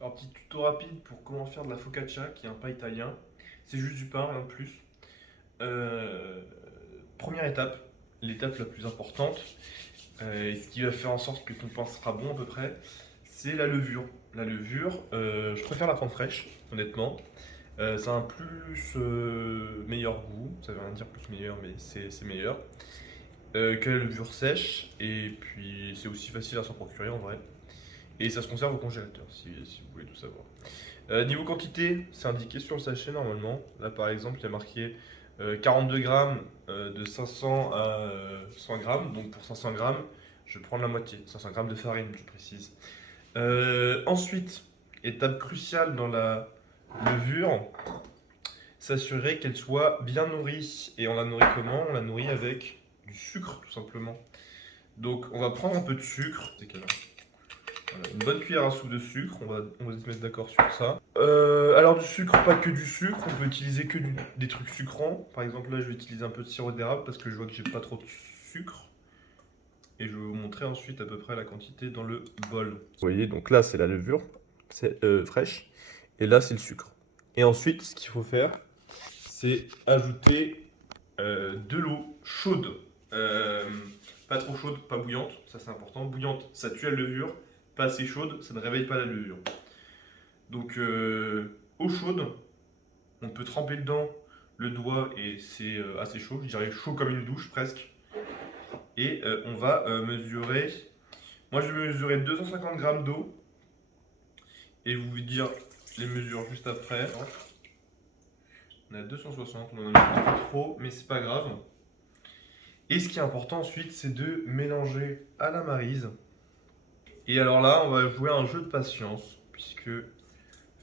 Alors, petit tuto rapide pour comment faire de la focaccia, qui est un pain italien. C'est juste du pain, rien de plus. Euh, Première étape, l'étape la plus importante, et ce qui va faire en sorte que ton pain sera bon à peu près, c'est la levure. La levure, je préfère la prendre fraîche, honnêtement. Ça a un plus meilleur goût, ça veut rien dire plus meilleur, mais c'est meilleur. Que la levure sèche, et puis c'est aussi facile à s'en procurer en vrai. Et ça se conserve au congélateur, si vous voulez tout savoir. Niveau quantité, c'est indiqué sur le sachet normalement. Là par exemple, il y a marqué 42 grammes de 500 à 100 grammes. Donc pour 500 grammes, je vais prendre la moitié. 500 grammes de farine, je précise. Ensuite, étape cruciale dans la levure, s'assurer qu'elle soit bien nourrie. Et on la nourrit comment? On la nourrit avec du sucre tout simplement. Donc on va prendre un peu de sucre. C'est quelle heure? Voilà, une bonne cuillère à soupe de sucre, on va se mettre d'accord sur ça. Alors du sucre, pas que du sucre, on peut utiliser que des trucs sucrants. Par exemple là je vais utiliser un peu de sirop d'érable parce que je vois que j'ai pas trop de sucre. Et je vais vous montrer ensuite à peu près la quantité dans le bol. Vous voyez, donc là c'est la levure, c'est fraîche, et là c'est le sucre. Et ensuite ce qu'il faut faire, c'est ajouter de l'eau chaude. Euh, Pas trop chaude, pas bouillante, ça c'est important. Bouillante, ça tue la levure. Pas assez chaude, ça ne réveille pas la levure. Donc eau chaude, on peut tremper dedans le doigt et c'est assez chaud, je dirais chaud comme une douche presque. Et on va mesurer, moi je vais mesurer 250 grammes d'eau et vous dire les mesures juste après. On a 260, on en a mis un peu trop, mais c'est pas grave. Et ce qui est important ensuite, c'est de mélanger à la maryse. Et alors là, on va jouer à un jeu de patience, puisque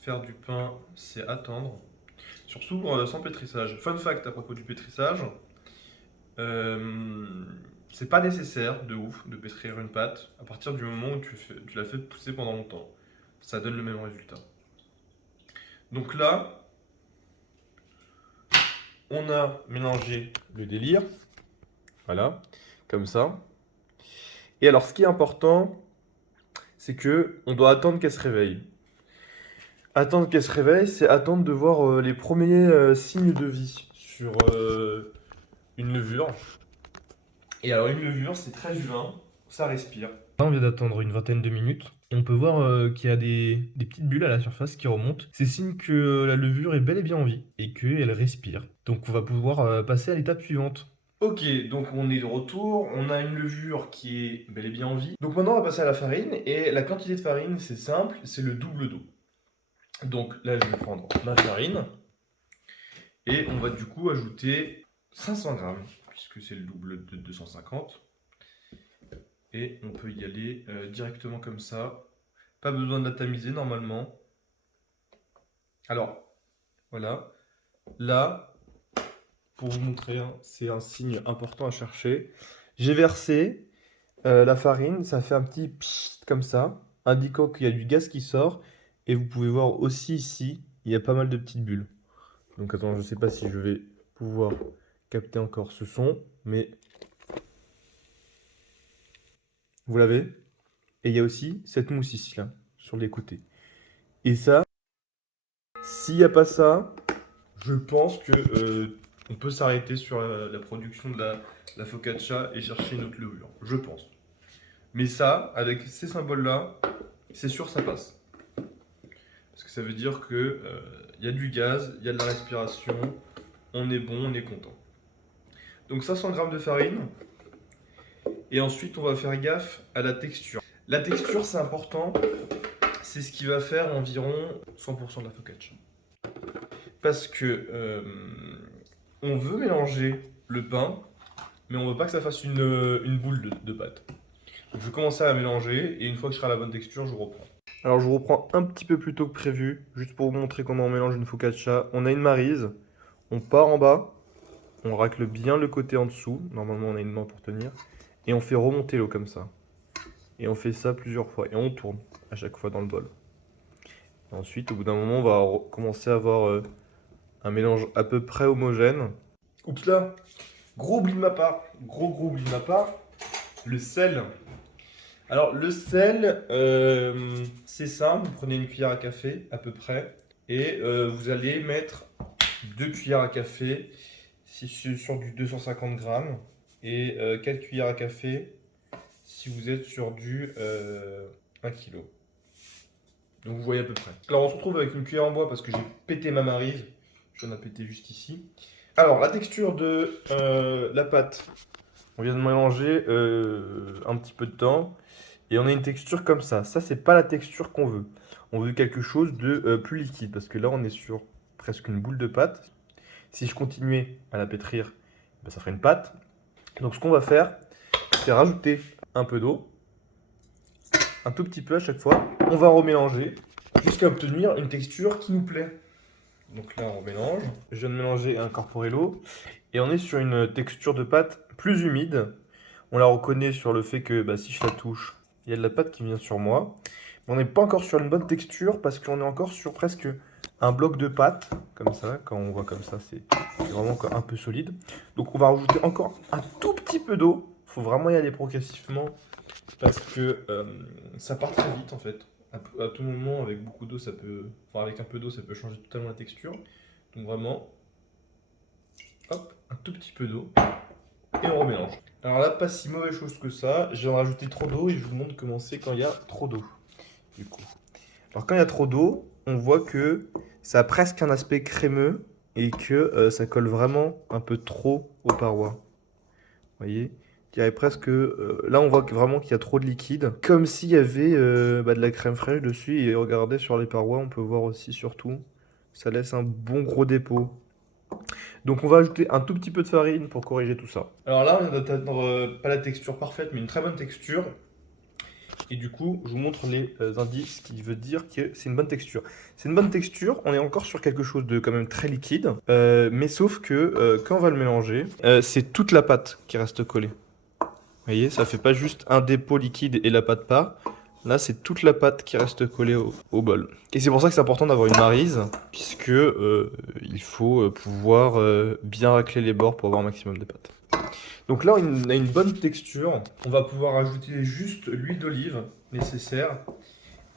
faire du pain, c'est attendre. Surtout sans pétrissage. Fun fact à propos du pétrissage, euh, c'est pas nécessaire de ouf de pétrir une pâte à partir du moment où tu l'as fait pousser pendant longtemps. Ça donne le même résultat. Donc là, on a mélangé le délire, voilà, comme ça. Et alors, ce qui est important, c'est que on doit attendre qu'elle se réveille. Attendre qu'elle se réveille, c'est attendre de voir les premiers signes de vie sur une levure. Et alors, une levure, c'est très humain, ça respire. Là, on vient d'attendre une vingtaine de minutes. Et on peut voir qu'il y a des petites bulles à la surface qui remontent. C'est signe que la levure est bel et bien en vie et qu'elle respire. Donc, on va pouvoir passer à l'étape suivante. Ok, donc on est de retour. On a une levure qui est bel et bien en vie. Donc maintenant, on va passer à la farine. Et la quantité de farine, c'est simple, c'est le double d'eau. Donc là, je vais prendre ma farine. Et on va du coup ajouter 500 grammes, puisque c'est le double de 250. Et on peut y aller directement comme ça. Pas besoin de la tamiser normalement. Alors, voilà. Là, pour vous montrer, hein, c'est un signe important à chercher. J'ai versé la farine, ça fait un petit pssst comme ça, indiquant qu'il y a du gaz qui sort. Et vous pouvez voir aussi ici, il y a pas mal de petites bulles. Donc attends, je ne sais pas si je vais pouvoir capter encore ce son, mais vous l'avez. Et il y a aussi cette mousse ici, là, sur les côtés. Et ça, s'il n'y a pas ça, je pense que on peut s'arrêter sur la production de la focaccia et chercher une autre levure. Je pense. Mais ça, avec ces symboles-là, c'est sûr ça passe. Parce que ça veut dire que il y a du gaz, il y a de la respiration, on est bon, on est content. Donc 500 grammes de farine. Et ensuite, on va faire gaffe à la texture. La texture, c'est important. C'est ce qui va faire environ 100% de la focaccia. Parce que on veut mélanger le pain, mais on veut pas que ça fasse une boule de pâte. Donc je vais commencer à mélanger et une fois que je serai à la bonne texture, je reprends. Alors je reprends un petit peu plus tôt que prévu, juste pour vous montrer comment on mélange une focaccia. On a une maryse, on part en bas, on racle bien le côté en dessous. Normalement, on a une main pour tenir. Et on fait remonter l'eau comme ça. Et on fait ça plusieurs fois. Et on tourne à chaque fois dans le bol. Et ensuite, au bout d'un moment, on va commencer à avoir un mélange à peu près homogène. Oups là, gros oubli de ma part. Gros oubli de ma part. Le sel. Alors le sel, c'est simple, vous prenez une cuillère à café à peu près et vous allez mettre 2 cuillères à café si c'est sur du 250 grammes et 4 cuillères à café si vous êtes sur du 1 kg. Donc vous voyez à peu près. Alors on se retrouve avec une cuillère en bois parce que j'ai pété ma maryse. J'en ai pété juste ici. Alors la texture de la pâte. On vient de mélanger un petit peu de temps et on a une texture comme ça. Ça, c'est pas la texture qu'on veut. On veut quelque chose de plus liquide parce que là, on est sur presque une boule de pâte. Si je continuais à la pétrir, ben, ça ferait une pâte. Donc, ce qu'on va faire, c'est rajouter un peu d'eau, un tout petit peu à chaque fois. On va remélanger jusqu'à obtenir une texture qui nous plaît. Donc là, on mélange. Je viens de mélanger et incorporer l'eau. Et on est sur une texture de pâte plus humide. On la reconnaît sur le fait que bah, si je la touche, il y a de la pâte qui vient sur moi. Mais on n'est pas encore sur une bonne texture parce qu'on est encore sur presque un bloc de pâte. Comme ça, quand on voit comme ça, c'est vraiment encore un peu solide. Donc on va rajouter encore un tout petit peu d'eau. Il faut vraiment y aller progressivement parce que ça part très vite en fait. À tout moment, avec beaucoup d'eau, ça peut. Enfin, avec un peu d'eau, ça peut changer totalement la texture. Donc vraiment, hop, un tout petit peu d'eau et on remélange. Alors là, pas si mauvaise chose que ça. Je viens de rajouter trop d'eau et je vous montre comment c'est quand il y a trop d'eau. Du coup. Alors quand il y a trop d'eau, on voit que ça a presque un aspect crémeux et que ça colle vraiment un peu trop aux parois. Vous voyez? Je dirais presque. Là, on voit vraiment qu'il y a trop de liquide. Comme s'il y avait de la crème fraîche dessus. Et regardez sur les parois, on peut voir aussi surtout. Ça laisse un bon gros dépôt. Donc on va ajouter un tout petit peu de farine pour corriger tout ça. Alors là, on vient d'atteindre pas la texture parfaite, mais une très bonne texture. Et du coup, je vous montre les indices qui veut dire que c'est une bonne texture. C'est une bonne texture, on est encore sur quelque chose de quand même très liquide, mais sauf que quand on va le mélanger, c'est toute la pâte qui reste collée. Vous voyez, ça fait pas juste un dépôt liquide et la pâte part. Là, c'est toute la pâte qui reste collée au bol. Et c'est pour ça que c'est important d'avoir une maryse, puisque il faut pouvoir bien racler les bords pour avoir un maximum de pâte. Donc là, on a une bonne texture. On va pouvoir ajouter juste l'huile d'olive nécessaire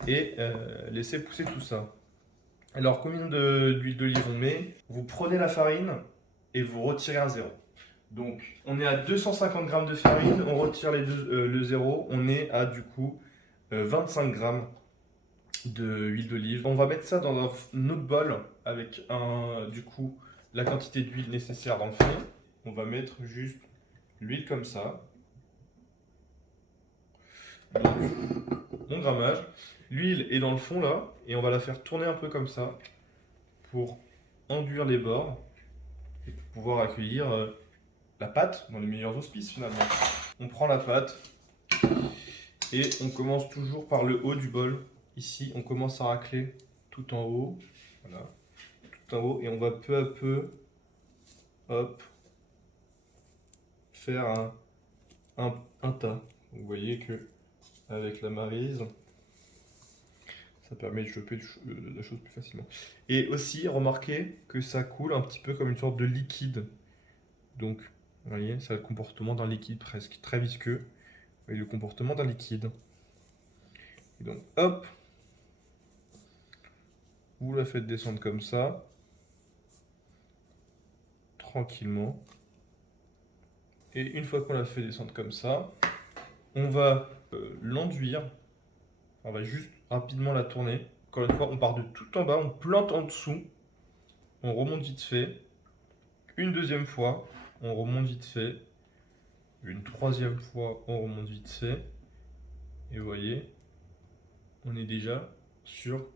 et laisser pousser tout ça. Alors, combien d'huile d'olive on met? Vous prenez la farine et vous retirez un zéro. Donc, on est à 250 grammes de farine, on retire le zéro, on est à du coup 25 grammes d'huile d'olive. On va mettre ça dans un autre bol avec du coup la quantité d'huile nécessaire dans le fond. On va mettre juste l'huile comme ça. Donc, mon grammage. L'huile est dans le fond là, et on va la faire tourner un peu comme ça pour enduire les bords et pour pouvoir accueillir la pâte dans les meilleurs auspices finalement. On prend la pâte et on commence toujours par le haut du bol. Ici, on commence à racler tout en haut. Voilà, tout en haut, et on va peu à peu, hop, faire un tas. Vous voyez que avec la maryse, ça permet de choper la chose plus facilement. Et aussi, remarquez que ça coule un petit peu comme une sorte de liquide. Donc, vous voyez, ça a le comportement d'un liquide presque, très visqueux. Vous voyez le comportement d'un liquide. Et donc, hop, vous la faites descendre comme ça, tranquillement. Et une fois qu'on l'a fait descendre comme ça, on va l'enduire. On va juste rapidement la tourner. Encore une fois, on part de tout en bas, on plante en dessous, on remonte vite fait. Une deuxième fois, on remonte vite fait. Une troisième fois, on remonte vite fait. Et vous voyez, on est déjà sur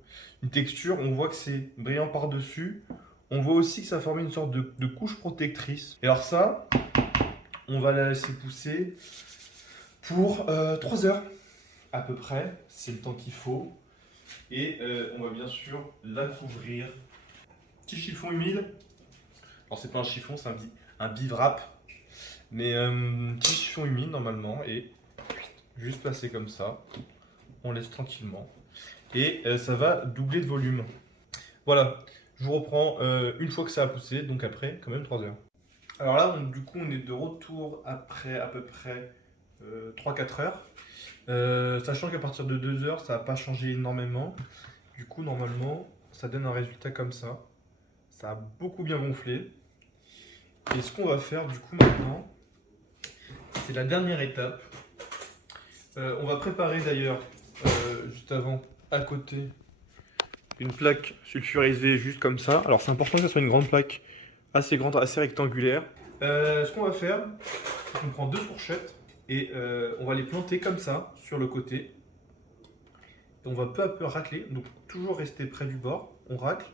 une texture. On voit que c'est brillant par-dessus. On voit aussi que ça forme une sorte de couche protectrice. Et alors ça, on va la laisser pousser pour 3 heures à peu près. C'est le temps qu'il faut. Et on va bien sûr la couvrir. Petit chiffon humide. Alors c'est pas un chiffon, c'est un biwrap. Mais petit chiffon humide normalement. Et juste passer comme ça. On laisse tranquillement. Et ça va doubler de volume. Voilà, je vous reprends une fois que ça a poussé, donc après quand même 3 heures. Alors là, du coup, on est de retour après à peu près 3-4 heures. Sachant qu'à partir de 2 heures, ça va pas changé énormément. Du coup, normalement, ça donne un résultat comme ça. Ça a beaucoup bien gonflé. Et ce qu'on va faire du coup maintenant, c'est la dernière étape. On va préparer d'ailleurs, juste avant, à côté, une plaque sulfurisée juste comme ça. Alors c'est important que ce soit une grande plaque, assez grande, assez rectangulaire. Ce qu'on va faire, c'est qu'on prend 2 fourchettes et on va les planter comme ça sur le côté. Et on va peu à peu racler, donc toujours rester près du bord. On racle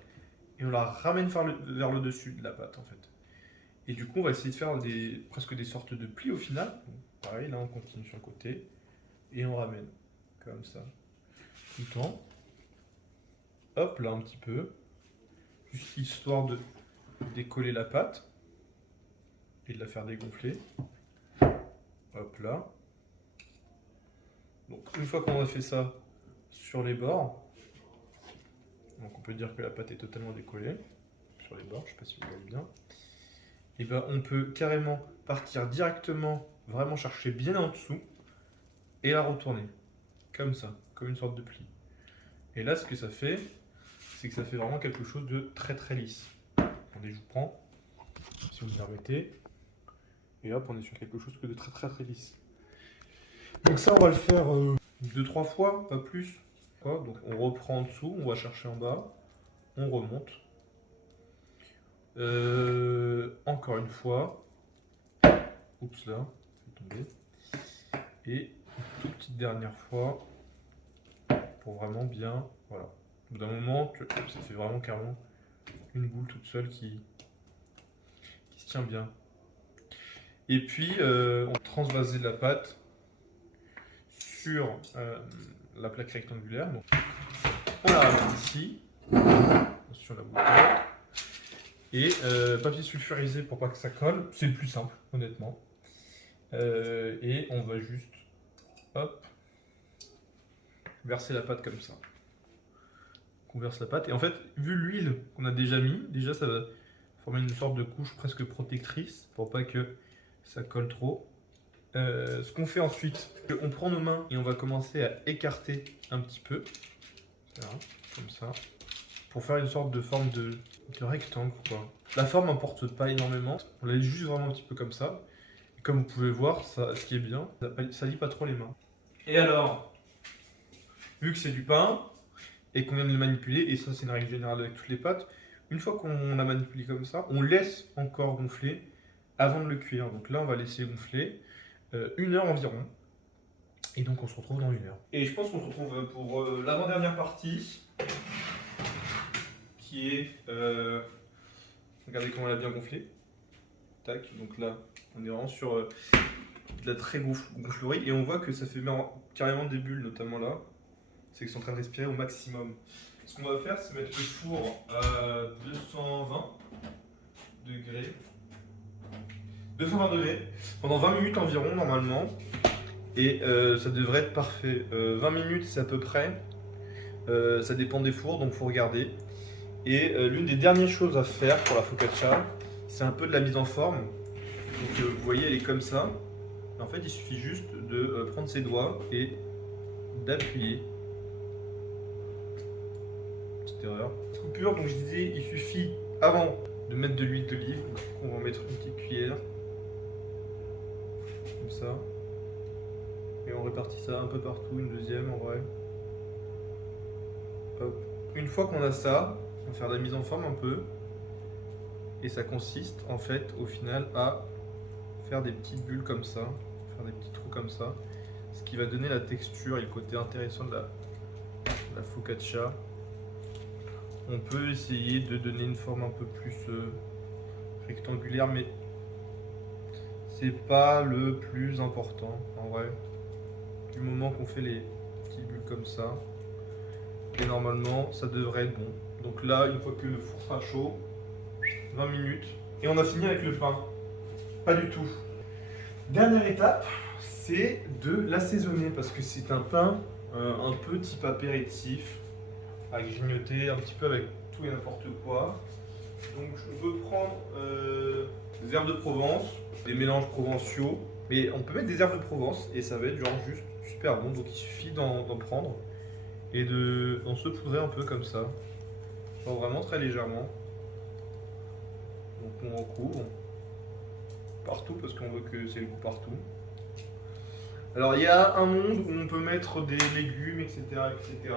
et on la ramène vers le dessus de la pâte en fait. Et du coup, on va essayer de faire presque des sortes de plis au final. Donc, pareil, là on continue sur le côté et on ramène comme ça tout le temps. Hop, là un petit peu, juste histoire de décoller la pâte et de la faire dégonfler. Hop là. Donc une fois qu'on a fait ça sur les bords, donc on peut dire que la pâte est totalement décollée sur les bords, je ne sais pas si vous voyez bien. Et ben on peut carrément partir directement, vraiment chercher bien en dessous et la retourner comme ça, comme une sorte de pli. Et là ce que ça fait, c'est que ça fait vraiment quelque chose de très très lisse. Attendez, je vous prends, si vous me permettez. Et hop, on est sur quelque chose de très très très lisse. Donc ça, on va le faire 2-3 fois, pas plus. Donc on reprend en dessous, on va chercher en bas, on remonte. Encore une fois. Oups là, c'est tombé. Et une toute petite dernière fois, pour vraiment bien, voilà. Au bout d'un moment, ça fait vraiment carrément une boule toute seule qui se tient bien. Et puis, on transvasait de la pâte sur la plaque rectangulaire. Donc, on la ramène ici, sur la bouteille. Et papier sulfurisé pour pas que ça colle. C'est le plus simple, honnêtement. Et on va juste, hop, verser la pâte comme ça. On verse la pâte. Et en fait, vu l'huile qu'on a déjà mis, déjà ça va former une sorte de couche presque protectrice pour pas que ça colle trop. Ce qu'on fait ensuite, on prend nos mains et on va commencer à écarter un petit peu, voilà, comme ça, pour faire une sorte de forme de rectangle, quoi. La forme n'importe pas énormément, on la laisse juste vraiment un petit peu comme ça. Et comme vous pouvez voir, ça, ce qui est bien, ça lie pas trop les mains. Et alors, vu que c'est du pain et qu'on vient de le manipuler, et ça c'est une règle générale avec toutes les pâtes, une fois qu'on a manipulé comme ça, on laisse encore gonfler avant de le cuire. Donc là, on va laisser gonfler 1 heure environ. Et donc on se retrouve dans 1 heure. Et je pense qu'on se retrouve pour l'avant-dernière partie, qui est... regardez comment elle a bien gonflé. Tac, donc là, on est vraiment sur de la très gonflerie. Et on voit que ça fait carrément des bulles, notamment là. C'est qu'ils sont en train de respirer au maximum. Ce qu'on va faire, c'est mettre le four à 220 degrés. 220 degrés pendant 20 minutes environ normalement. Et ça devrait être parfait. 20 minutes c'est à peu près. Ça dépend des fours, donc il faut regarder. Et l'une des dernières choses à faire pour la focaccia, c'est un peu de la mise en forme. Donc vous voyez, elle est comme ça. En fait, il suffit juste de prendre ses doigts et d'appuyer. Petite erreur. Coupure, donc je disais, il suffit avant de mettre de l'huile d'olive. On va mettre une petite cuillère. Comme ça. Et on répartit ça un peu partout, une deuxième en vrai. Hop. Une fois qu'on a ça, on va faire de la mise en forme un peu. Et ça consiste en fait au final à faire des petites bulles comme ça, faire des petits trous comme ça. Ce qui va donner la texture et le côté intéressant de la focaccia. On peut essayer de donner une forme un peu plus rectangulaire, mais c'est pas le plus important en vrai. Du moment qu'on fait les petites bulles comme ça, et normalement ça devrait être bon. Donc là, une fois que le four sera chaud, 20 minutes, et on a fini avec le pain. Pas du tout. Dernière étape, c'est de l'assaisonner parce que c'est un pain un peu type apéritif, à grignoter un petit peu avec tout et n'importe quoi. Donc je peux prendre des herbes de Provence, des mélanges provençaux, Mais on peut mettre des herbes de Provence et ça va être genre juste super bon. Donc il suffit d'en prendre et d'en saupoudrer un peu comme ça. Genre vraiment très légèrement. Donc on recouvre partout parce qu'on veut que c'est le goût partout. Alors il y a un monde où on peut mettre des légumes, etc. etc.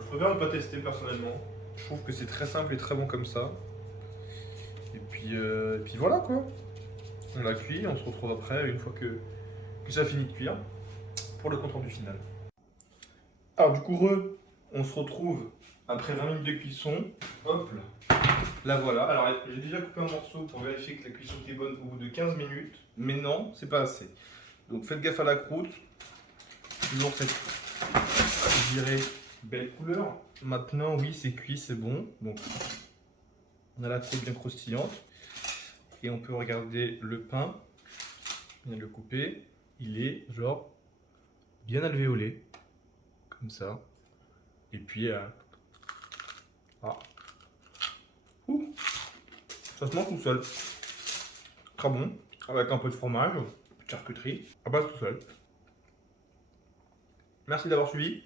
Je préfère ne pas tester personnellement. Je trouve que c'est très simple et très bon comme ça. Et puis voilà quoi. On l'a cuit, on se retrouve après une fois que ça finit de cuire pour le compte rendu final. Alors du coup, on se retrouve après 20 minutes de cuisson. Hop là. La voilà. Alors j'ai déjà coupé un morceau pour vérifier que la cuisson était bonne au bout de 15 minutes. Mais non, c'est pas assez. Donc faites gaffe à la croûte. Toujours cette, je dirais, belle couleur. Maintenant, oui, c'est cuit, c'est bon. Donc on a la croûte bien croustillante. Et on peut regarder le pain. On vient de le couper. Il est genre bien alvéolé. Comme ça. Et puis, ah. Ouh. Ça se mange tout seul. Très bon. Avec un peu de fromage, de charcuterie. À base tout seul. Merci d'avoir suivi.